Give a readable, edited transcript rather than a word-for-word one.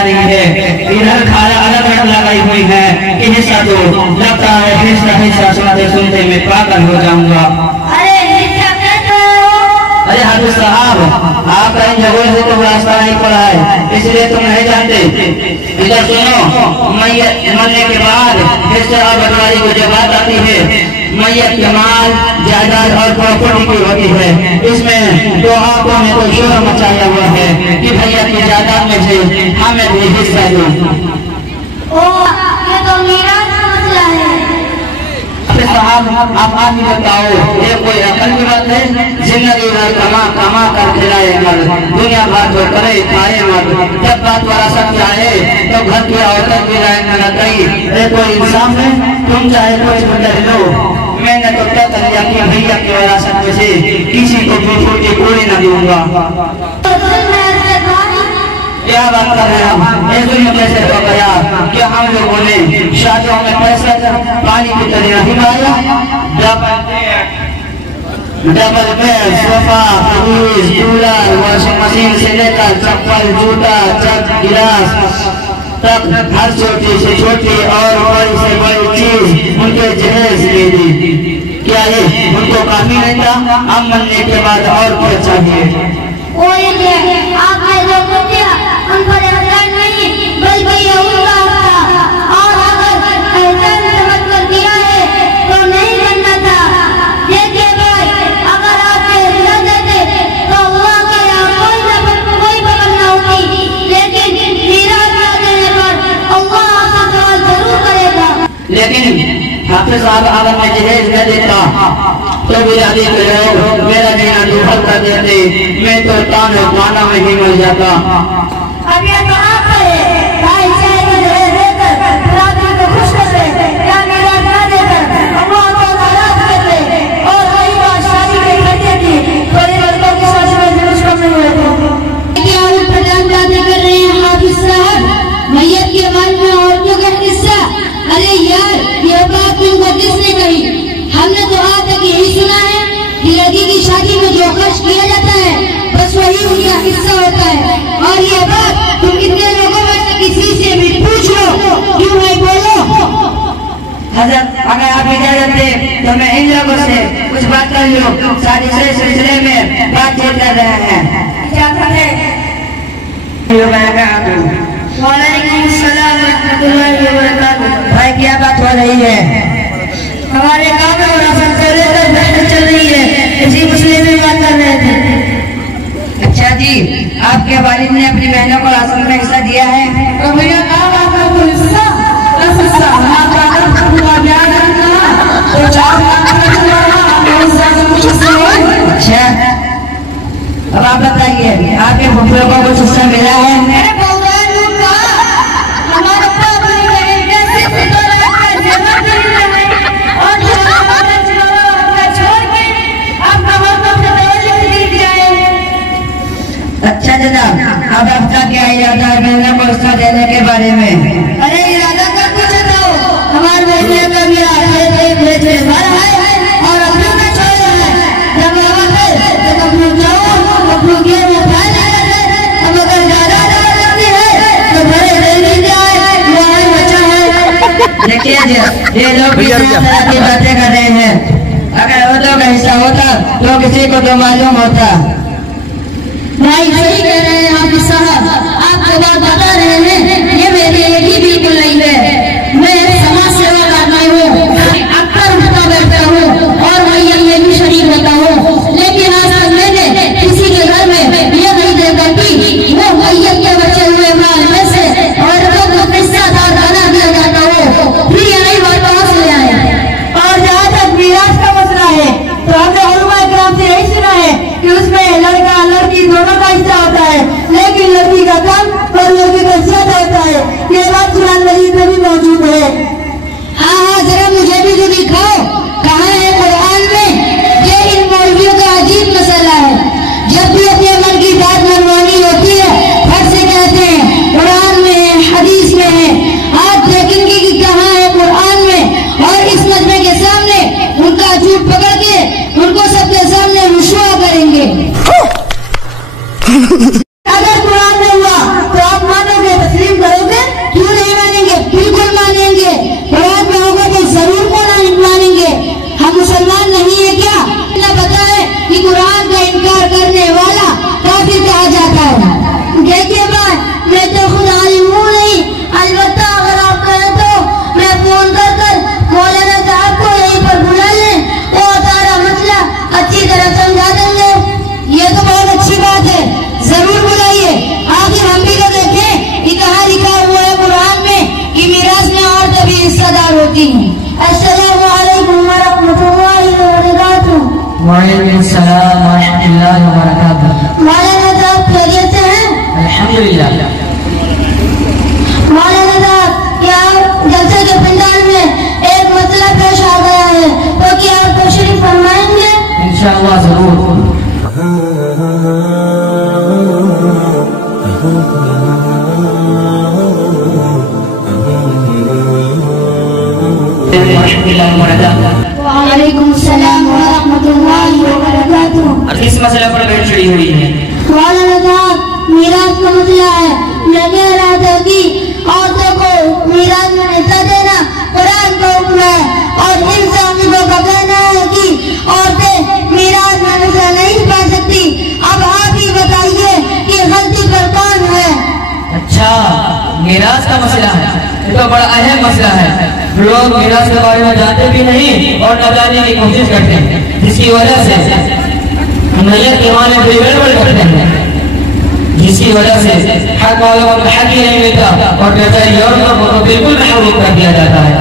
जा रही है। इधर खाला अलग अलग लगाई हुई है कि हिस्सा तो लगता है हिस्सा सुनते सुनते मैं पागल हो जाऊंगा। अरे हाफिज साहब, आप कहीं जगह से तो रास्ता नहीं पड़ा है, इसलिए तुम नहीं जानते। इधर सुनो, मरने के बाद हिस्सा बंटवारे को जो बात आती है, मैयत के माल जायदाद और प्रॉपर्टी की होती है। इसमें दो आंखों में तो शोर मचाया हुआ है कि भैया की जायदाद में से हमें भी हिस्सा दो। ये तो मेरा मसला है। साहब, आप आदमी बताओ, ये कोई अकल की बात है? जिंदगी भर कमा कर खिलाए मर्द, दुनिया भर जो करे खाए मर्द, जब बात वरासत की आए तो घर की औरत भी लाइन में न गई। ये कोई इंसान है? तुम चाहे कुछ बदल लो, मैंने तो क्या कर दिया कि भैया की वरासत में से किसी को भी छोटी कोई न दूंगा। क्या बात कर रहे हैं हम? एक दिन कैसे हो गया कि हम लोगों ने शादियों में पैसा पानी की तरह नहीं मारा। Double bed, sofa, fridge, cooler, washing machine से लेकर चप्पल, जूता, जग, गिलास तक हर छोटी से छोटी और बड़ी से बड़ी चीज उनके जहेज ले दी। क्या ये उनको काफी नहीं था? अब मरने के बाद और क्या चाहिए? उन पर एहसान नहीं बल्कि ये उनका था, और अगर एहसान समझ कर दिया है तो नहीं करना था। देखिए भाई, अगर आप हिला देते तो अल्लाह के यहाँ कोई पकड़ न होती, लेकिन हीरा ना देने पर अल्लाह आपसे सवाल जरूर करेगा। लेकिन हाफिज साहब, अगर मैं जहेज न देता तो बिरादरी के लोग मेरा जीना दुभर कर देते, मैं तो ताने बाना में ही मर जाता। अब ये तो आप भाई चाहे तो जहेज देकर बिरादरी को खुश कर दे, या निराश ना देकर अल्लाह को नाराज कर दे। और वही बात शादी के खर्चे की, थोड़ी लड़कों की शादी में जुलूस कम नहीं होते। क्या आप प्रधान बातें कर रहे हैं हाफिज साहब? मैयत के माल में औरतों का हिस्सा? अरे यार, ये बात तुमको किसने कही? हमने तो आज तक यही सुना है कि लड़की की शादी में जो खर्च किया जाता है बस वही उनका हिस्सा होता है। और ये बात तुम कितने लोगों में से किसी से भी पूछ लो, क्यों नहीं बोलो? हजरत, अगर आप इजाजत दे तो मैं इन लोगों से कुछ बात कर लूं। शादी से सिलसिले में बातचीत कर रहे हैं। इजाजत है। वालेकुम सलाम रहमतुल्लाहि व बरकातहू। भाई, क्या बात हो रही है? हमारे गाँव में वरासत को लेकर बहस चल रही है, इसी मसले में बात कर रहे थे। अच्छा जी, आपके वालिद ने अपनी बहनों को राशन में हिस्सा दिया है? तो भैया काम आपका तो हिस्सा अच्छा, अब आप बताइए, आपके फुफड़ों को कुछ हिस्सा मिला है? अच्छा जनाब, अब आपका क्या इरादा है बहनों को हिस्सा देने के बारे में? अरे इरादा का कुछ बताओ। हमारे बहने का भी आखिर है और अपने में छोड़ है। जब जब अपने जाओ अपने गेम में फैल जाए। अब अगर ज्यादा लगती है तो भरे दे जाए, वो बचा है। देखिए, ये लोग भी तरह की बातें कर रहे हैं। अगर औरतों का हिस्सा होता तो किसी को तो मालूम होता। भाई सही कह रहे हैं हाफिज साहब, आपको बात बता रहे हैं। ये मेरी एडी बिल्कुल नहीं है। मैं समाज सेवा करता हूँ, अक्सर उठता बैठता हूँ और मैयत में भी शरीक होता हूँ, लेकिन आज तक मैंने किसी के घर में ये नहीं देखा कि वो मैयत के बचे हुए माल में से औरतों को हिस्सादार बना दिया जाता हो। फिर यही बात कहाँ से आए? और जहाँ तक विरासत का मसला है तो हमने उलमा इकराम से यही सुना है कि उसमें लड़का लड़की दोनों का हिस्सा होता है, लेकिन लड़की का वालेकुम सलाम व रहमतुल्लाहि व बरकातुहू। मौलाना साहब खैरियत से हैं? अल्हम्दुलिल्लाह। मौलाना साहब यहाँ जलसे के पंडाल में एक मसला पेश आ गया है, तो क्या आप तशरीफ फरमाएंगे? इंशाअल्लाह जरूर। वालेकुम सलाम व रहमतुल्लाहि व बरकातुहू। और किस मसले पर बैठ चढ़ी हुई है? मौलाना साहब मीरास का मसला है। लगे राजा की औरतों को मीरास में हिस्सा देना कुरान का हुक्म है, और इन साहिबों का कहना है कि औरतें मीरास में हिस्सा नहीं पा सकती। अब आप ही बताइए कि गलती पर कौन है? अच्छा, मीरास का मसला है, ये तो बड़ा अहम मसला है। लोग मीरास के बारे में जानते भी नहीं और न जानने की कोशिश करते हैं, जिसकी वजह से मैयत के माने बड़ी गड़बड़ करते हैं, जिसकी वजह से हक वालों को हक ही नहीं मिलता और बेचारी औरतों को तो बिल्कुल महरूम कर दिया जाता है।